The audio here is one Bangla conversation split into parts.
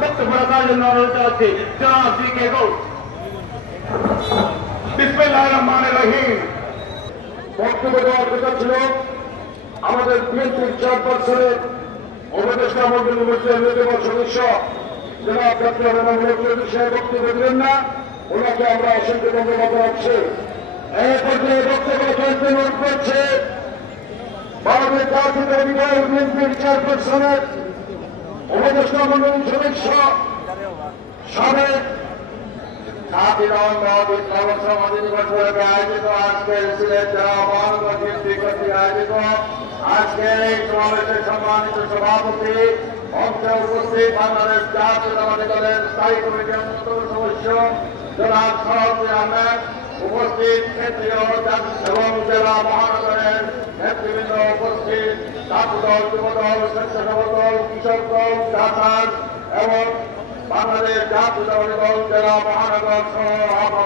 বক্তব্য রাখার জন্য অনুরোধ জানাচ্ছি। জনাব জি.কে. ঘোষ। বিসমিল্লাহির রহমানির রহিম। বক্তব্য দেওয়ার কথা ছিল আমাদের বিএনপির চেয়ারপারসনের উপদেষ্টা মন্ডলীর মধ্যে সদস্য জনাব ডক্টর মোহাম্মদ চৌধুরী সাহেব বক্তব্য দিলেন না, ওনাকে আমরা অসংখ্য ধন্যবাদ জানাচ্ছি। এই পর্যায়ে বক্তব্য রাখতে অনুরোধ করছে ভারতের জাতীয় দল বিএনপির চেয়ারপারসনের উপদেষ্টা মন্ডলীর সদস্য সাবেক আয়োজিত আজকের সিলেট জেলা মহানগর বিএনপি কর্তৃক আয়োজিত আজকের এই সমাবেশের সম্মানিত সভাপতি মঞ্চে উপস্থিত বাংলাদেশ জাতীয়তাবাদী দলের স্থায়ী কমিটির অন্যতম সদস্য জনাব সভাপতি আহমেদ, উপস্থিত ক্ষেত্রীয় এবং জেলা মহানগরের নেতৃবৃন্দ উপস্থিত ছাত্র দল, যুব দল, স্বেচ্ছাসেবক দল, কৃষক দল, জাসান এবং বাংলাদেশ জাতীয়তাবাদী দল জেলা মহানগর সভাপতি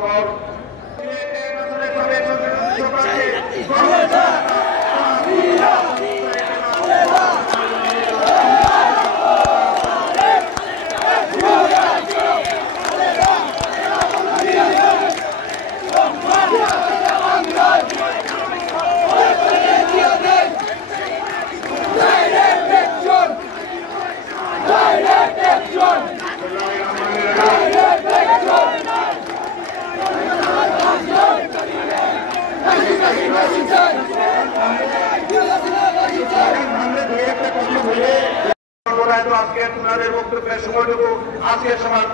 আজকে আপনাদের বক্তব্যের সময়টুকু আজকের সময়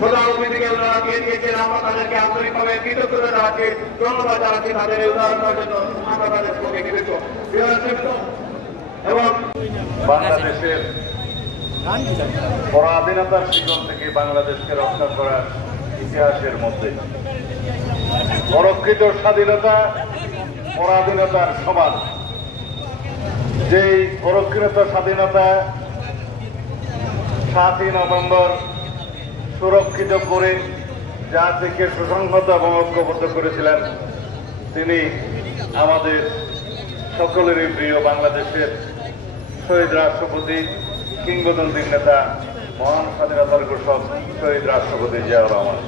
প্রধান অতিথিকে ওনারা দিয়ে দিয়েছেন। আমরা তাদেরকে আন্তরিকভাবে কৃতজ্ঞতা জানাচ্ছি, ধন্যবাদ জানাচ্ছি তাদের এই উদাহরণের জন্য। আমরা তাদের পক্ষে কৃতজ্ঞ এবং বাংলাদেশের পরাধীনতার শিকল থেকে বাংলাদেশকে রক্ষা করার ইতিহাসের মধ্যে প্রকৃত স্বাধীনতা পরাধীনতার সমান। যেই প্রকৃত স্বাধীনতা 7ই নভেম্বর সুরক্ষিত করে জাতিকে সুসংহত এবং ঐক্যবদ্ধ করেছিলেন, তিনি আমাদের সকলেরই প্রিয় বাংলাদেশের শহীদ রাষ্ট্রপতি, কিংবদন্তির নেতা, মহান স্বাধীনতার ঘোষক শহীদ রাষ্ট্রপতি জিয়াউর রহমান।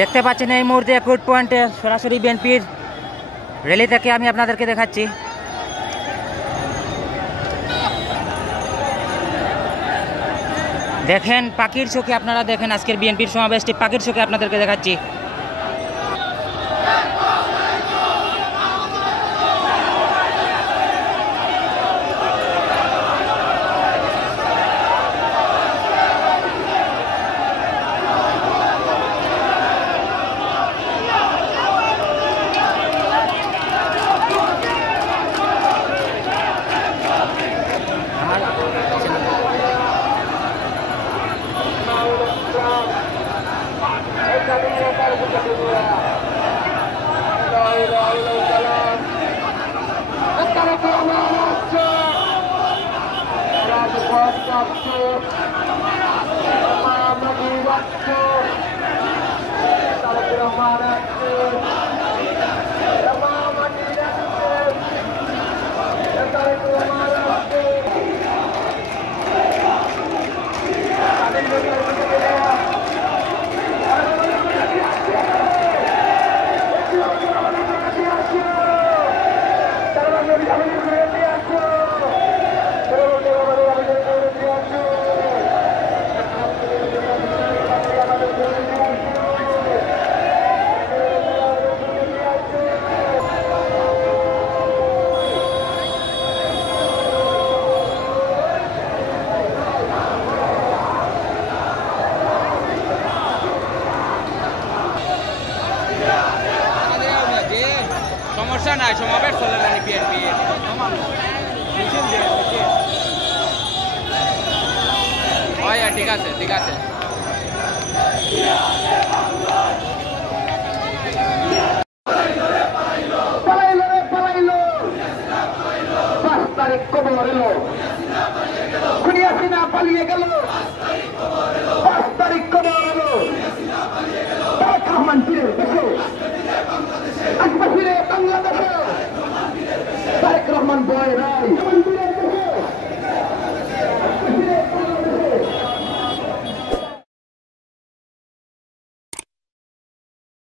দেখতে পাচ্ছেন এই মুহূর্তে কোর্ট পয়েন্টে সরাসরি বিএনপির র্যালি থেকে আমি আপনাদেরকে দেখাচ্ছি। দেখেন পাখির চোখে, আপনারা দেখেন আজকের বিএনপির সমাবেশটি পাখির চোখে আপনাদেরকে দেখাচ্ছি। সমস্যা নাই, সমাবেশ চলে জানি বিএনপি হয়, ঠিক আছে ঠিক আছে। 5 তারিখ কবে হলো? খুনি হাসিনা পালিয়ে গেল।